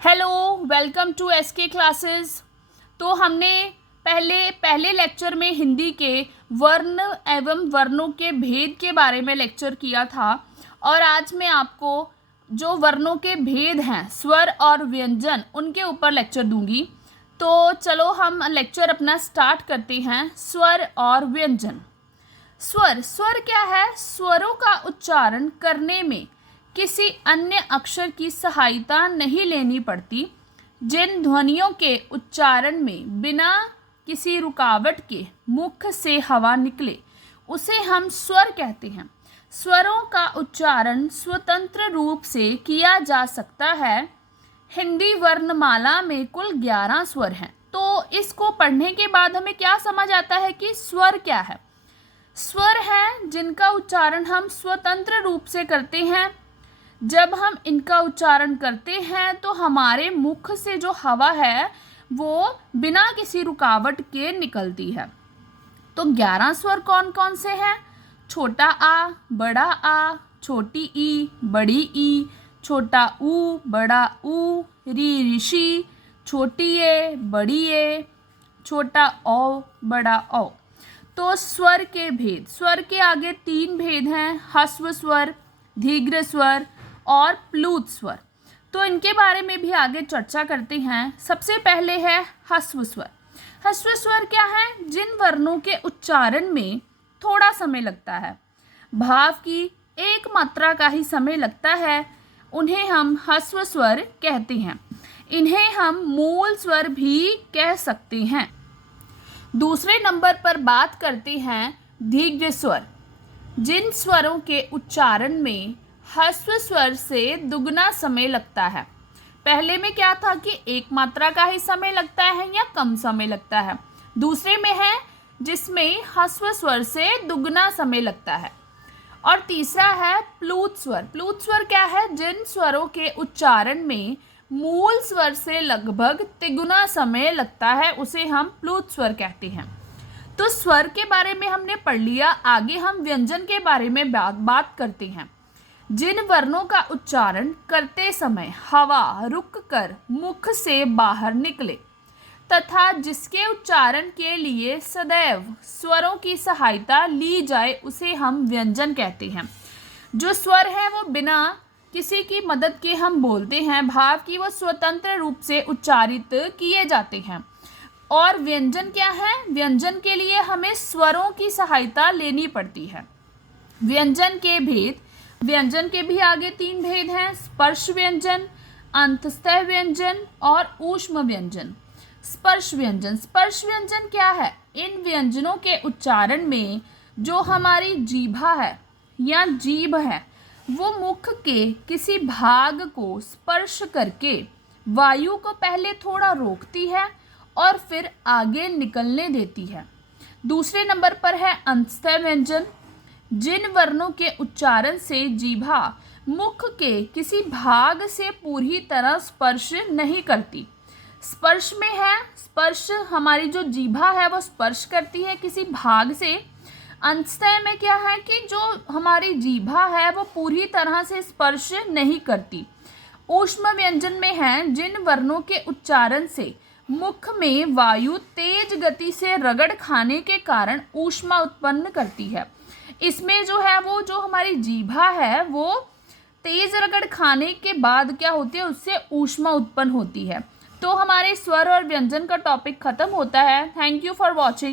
Hello, welcome to SK classes. तो हमने पहले लेक्चर में हिंदी के वर्ण एवं वर्णों के भेद के बारे में लेक्चर किया था और आज मैं आपको जो वर्णों के भेद हैं, स्वर और व्यंजन, उनके ऊपर लेक्चर दूंगी। तो चलो हम लेक्चर अपना स्टार्ट करते हैं। स्वर और व्यंजन। स्वर क्या है? स्वरों का उच्चारण करने में किसी अन्य अक्षर की सहायता नहीं लेनी पड़ती। जिन ध्वनियों के उच्चारण में बिना किसी रुकावट के मुख से हवा निकले उसे हम स्वर कहते हैं। स्वरों का उच्चारण स्वतंत्र रूप से किया जा सकता है। हिंदी वर्णमाला में कुल 11 स्वर हैं। तो इसको पढ़ने के बाद हमें क्या समझ आता है कि स्वर क्या है? स्वर हैं जिनका उच्चारण हम स्वतंत्र रूप से करते हैं। जब हम इनका उच्चारण करते हैं तो हमारे मुख से जो हवा है वो बिना किसी रुकावट के निकलती है। तो 11 स्वर कौन कौन से हैं? छोटा आ, बड़ा आ, छोटी ई, बड़ी ई, छोटा ऊ, बड़ा ऊ, री ऋषि, छोटी ए, बड़ी ए, छोटा औ, बड़ा औ। तो स्वर के भेद। स्वर के आगे 3 भेद हैं, ह्रस्व स्वर, दीर्घ स्वर और प्लुत स्वर। तो इनके बारे में भी आगे चर्चा करते हैं। सबसे पहले है ह्रस्व स्वर। ह्रस्व स्वर क्या है? जिन वर्णों के उच्चारण में थोड़ा समय लगता है, भाव की एक मात्रा का ही समय लगता है, उन्हें हम ह्रस्व स्वर कहते हैं। इन्हें हम मूल स्वर भी कह सकते हैं। दूसरे नंबर पर बात करते हैं दीर्घ स्वर। जिन स्वरों के उच्चारण में ह्रस्व स्वर से दुगना समय लगता है। पहले में क्या था कि एक मात्रा का ही समय लगता है या कम समय लगता है। दूसरे में है जिसमें ह्रस्व स्वर से दुगना समय लगता है। और तीसरा है प्लुत स्वर। प्लुत स्वर क्या है? जिन स्वरों के उच्चारण में मूल स्वर से लगभग तिगुना समय लगता है, उसे हम प्लुत स्वर कहते हैं। तो स्वर के बारे में हमने पढ़ लिया। आगे हम व्यंजन के बारे में बात करते हैं। जिन वर्णों का उच्चारण करते समय हवा रुककर मुख से बाहर निकले तथा जिसके उच्चारण के लिए सदैव स्वरों की सहायता ली जाए, उसे हम व्यंजन कहते हैं। जो स्वर है वो बिना किसी की मदद के हम बोलते हैं, भाव की वो स्वतंत्र रूप से उच्चारित किए जाते हैं। और व्यंजन क्या है? व्यंजन के लिए हमें स्वरों की सहायता लेनी पड़ती है। व्यंजन के भेद। व्यंजन के भी आगे 3 भेद हैं, स्पर्श व्यंजन, अंतःस्थ व्यंजन और ऊष्म व्यंजन। स्पर्श व्यंजन। स्पर्श व्यंजन क्या है? इन व्यंजनों के उच्चारण में जो हमारी जीभा है या जीभ है वो मुख के किसी भाग को स्पर्श करके वायु को पहले थोड़ा रोकती है और फिर आगे निकलने देती है। दूसरे नंबर पर है अंतःस्थ व्यंजन। जिन वर्णों के उच्चारण से जीभा मुख के किसी भाग से पूरी तरह स्पर्श नहीं करती। स्पर्श में है, स्पर्श हमारी जो जीभा है वो स्पर्श करती है किसी भाग से। अंतःस्थ में क्या है कि जो हमारी जीभा है वो पूरी तरह से स्पर्श नहीं करती। ऊष्म व्यंजन में है जिन वर्णों के उच्चारण से मुख में वायु तेज गति से रगड़ खाने के कारण ऊष्मा उत्पन्न करती है। इसमें जो है वो जो हमारी जीभा है वो तेज रगड़ खाने के बाद क्या होती है, उससे ऊष्मा उत्पन्न होती है। तो हमारे स्वर और व्यंजन का टॉपिक खत्म होता है। Thank you for watching.